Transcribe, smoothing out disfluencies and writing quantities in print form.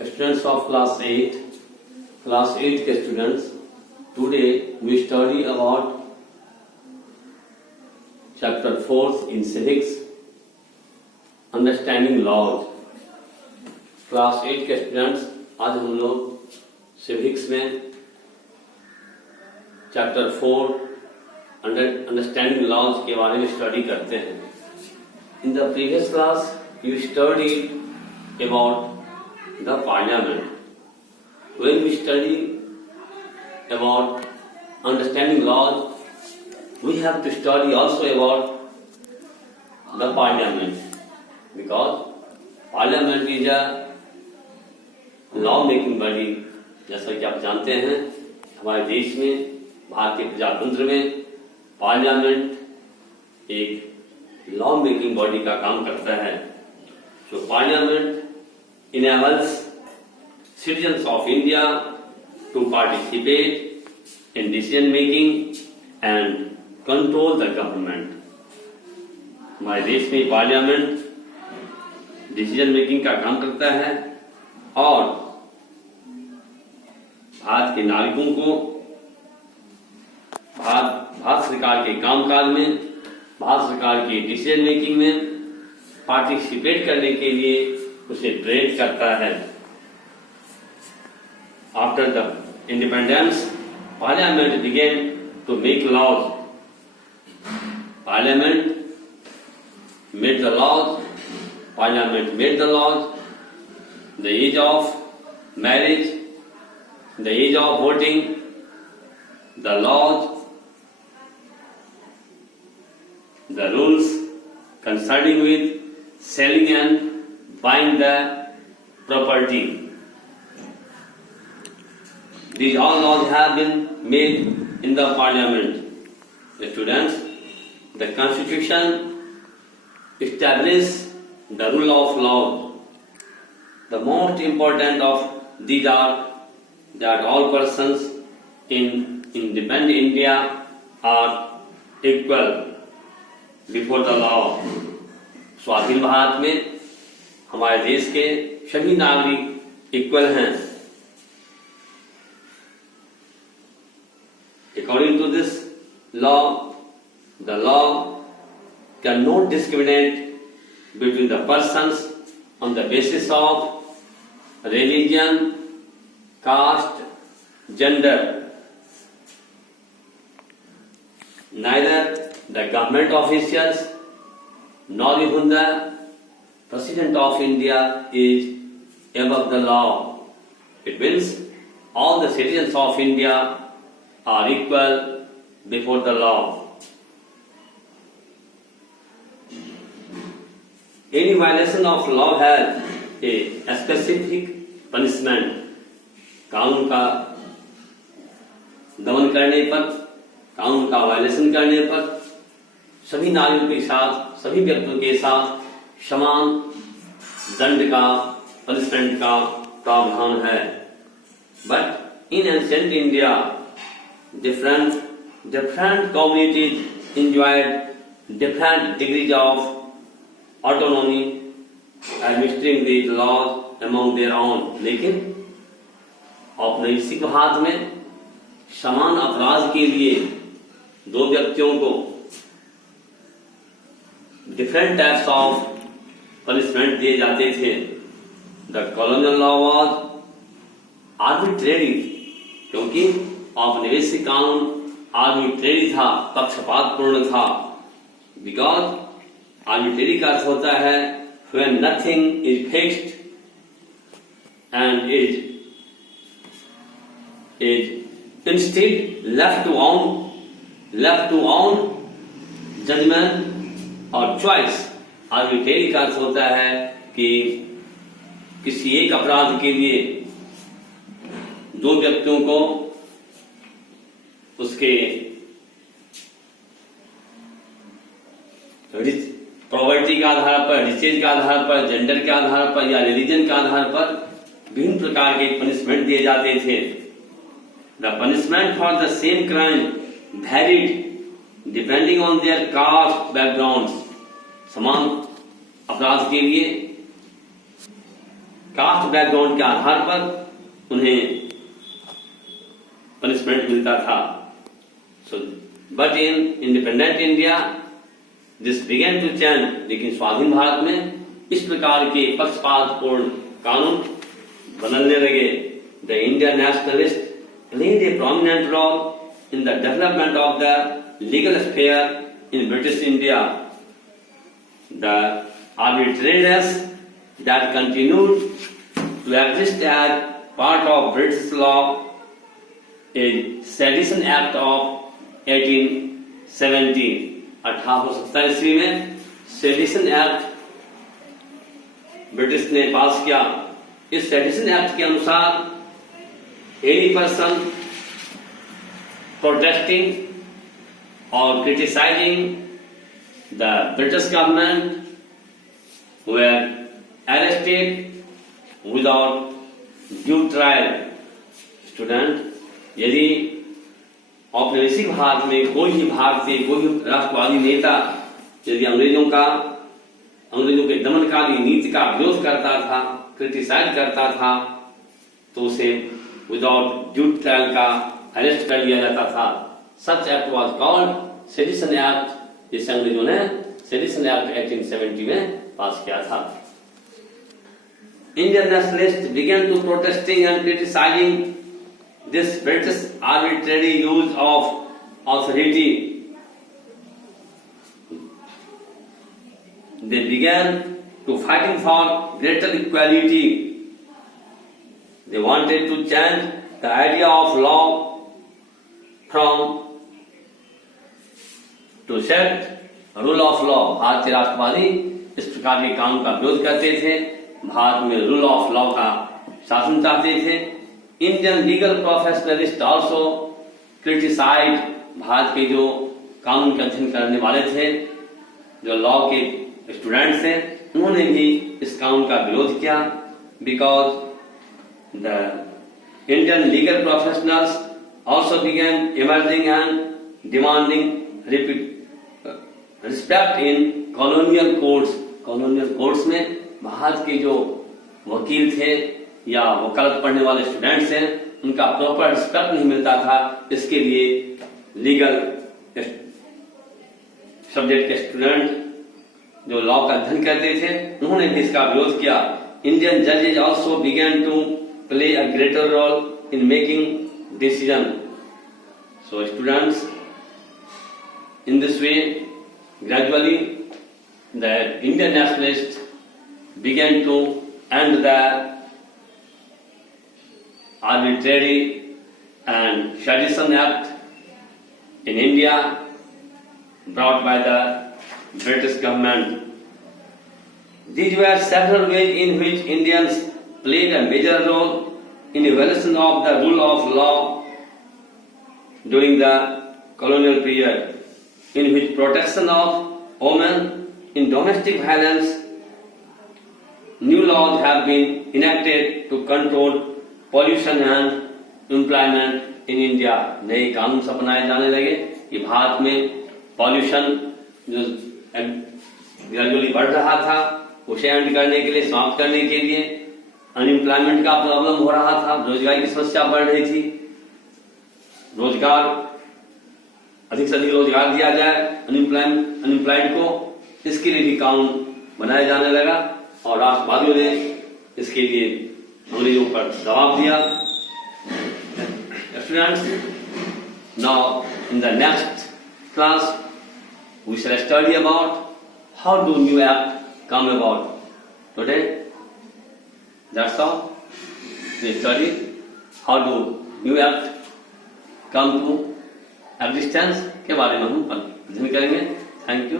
Students of class 8 के students, today we study about chapter 4 in civics, understanding laws. Class 8 के स्टूडेंट्स, आज हम लोग सिविक्स में चैप्टर 4 अंडरस्टैंडिंग लॉज के बारे में स्टडी करते हैं. In the previous class you studied about the parliament. When we study about understanding laws, we have to study also about the parliament, because parliament is a law making body. जैसा कि आप जानते हैं, हमारे देश में, भारतीय प्रजातंत्र में पार्लियामेंट एक लॉ मेकिंग बॉडी का काम करता है. So parliament enables citizens of India to participate in decision making and control the government. हमारे देश में पार्लियामेंट डिसीजन मेकिंग का काम करता है और भारत के नागरिकों को भारत सरकार के कामकाज में, भारत सरकार की डिसीजन मेकिंग में पार्टिसिपेट करने के लिए उसे ट्रेन करता है. After the independence, Parliament began to make laws. Parliament made the laws. Parliament made the laws. The age of marriage, the age of voting, the laws, the rules concerning with selling and buying the property. These all laws have been made in the parliament. The students, the constitution establishes the rule of law. The most important of these are that all persons in independent India are equal before the law. स्वाधीन भारत में हमारे देश के सभी नागरिक इक्वल हैं. According to this law, the law cannot discriminate between the persons on the basis of religion, caste, gender. Neither the government officials nor even the President of India is above the law. It means all the citizens of India are equal before the law. Any violation of law has a specific punishment. कानून का दमन करने पर, कानून का वायलेशन करने पर सभी नागरिकों के साथ, सभी व्यक्तियों के साथ समान दंड का, पनिशमेंट का प्रावधान है. But in ancient India different communities enjoyed different degrees of autonomy administering these laws among their own. लेकिन औपनिवेशिक भारत में समान अपराध के लिए दो व्यक्तियों को डिफरेंट टाइप्स ऑफ पनिशमेंट दिए जाते थे. The colonial law was arbitrary, क्योंकि औपनिवेशिक कानून आर्बिट्रेरी था, पक्षपातपूर्ण था. बिकॉज आर्बिट्रेरी का अर्थ होता है when nothing is fixed and is instead left to on judgement और चॉइस. आर्बिट्रेरी का अर्थ होता है कि किसी एक अपराध के लिए दो व्यक्तियों को उसके प्रॉपर्टी के आधार पर, रिचेज के आधार पर, जेंडर के आधार पर या रिलीजन के आधार पर विभिन्न प्रकार के पनिशमेंट दिए जाते थे. The punishment for the same crime varied depending on their caste background. समान अपराध के लिए कास्ट बैकग्राउंड के आधार पर उन्हें पनिशमेंट मिलता था। So but in independent India this began to change, लेकिन स्वाधीन भारत में इस प्रकार के पक्षपातपूर्ण कानून बनने लगे। The Indian nationalist played a prominent role in the development of the legal sphere in British India. The arbitrariness that continued to exist as part of British law, a Sedition Act of 1870, 1870 में sedition act British ने पास किया। इस sedition act के अनुसार any person protesting और criticising the British government were arrested without due trial. Student, यदि औपनिवेशिक भारत में कोई भी भारतीय, कोई भी राष्ट्रवादी नेता यदि अंग्रेजों के दमनकारी नीति का विरोध करता था, क्रिटिसाइज करता था, तो उसे विदाउट ड्यू ट्रायल का अरेस्ट कर लिया जाता था। Such act was called sedition act, जिसे अंग्रेजों ने सेडिशन एक्ट 1870 में पास किया था। Indian nationalists began to protesting and criticizing this British arbitrary use of authority. They began to fighting for greater equality. They wanted to change the idea of law from to set rule of law. भारतीय राष्ट्रवादी इस प्रकार के कानून का विरोध करते थे, भारत में रूल ऑफ लॉ का शासन चाहते थे। Indian legal professionalist also criticise, Bharat के जो कानून का अध्ययन करने वाले थे, जो लॉ के स्टूडेंट्स थे, उन्होंने भी इस कानून का विरोध किया। Because the Indian legal professionals also began emerging and demanding respect in colonial courts. Colonial courts में भारत के जो वकील थे या वकालत पढ़ने वाले स्टूडेंट्स हैं, उनका प्रॉपर रिस्पेक्ट नहीं मिलता था। इसके लिए लीगल सब्जेक्ट के स्टूडेंट जो लॉ का अध्ययन करते थे, उन्होंने भी इसका विरोध किया। इंडियन जजेज also begin to play a greater role in making decision. So students, in this way gradually the Indian nationalists began to end the arbitrary and sedition act in India brought by the British government. These were several ways in which Indians played a major role in evolution of the rule of law during the colonial period, in which protection of women in domestic violence, new laws have been enacted to control pollution and employment in India. नए कानून अपनाए जाने लगे कि भारत में पॉल्यूशन जो ग्रेजुअली बढ़ रहा था, उसे एंड करने के लिए, समाप्त करने के लिए, अनएम्प्लॉयमेंट का प्रॉब्लम हो रहा था, रोजगार की समस्या बढ़ रही थी, रोजगार अधिक से अधिक रोजगार दिया जाए अनएम्प्लॉयड को, इसके लिए भी कानून बनाया जाने लगा और राष्ट्रवादियों ने इसके लिए अंग्रेजों पर दबाव दिया। Students, now in the next class we shall study about how do new act come about. Today that's all. We study how do new act come to existence के बारे में हम अध्ययन करेंगे। Thank you.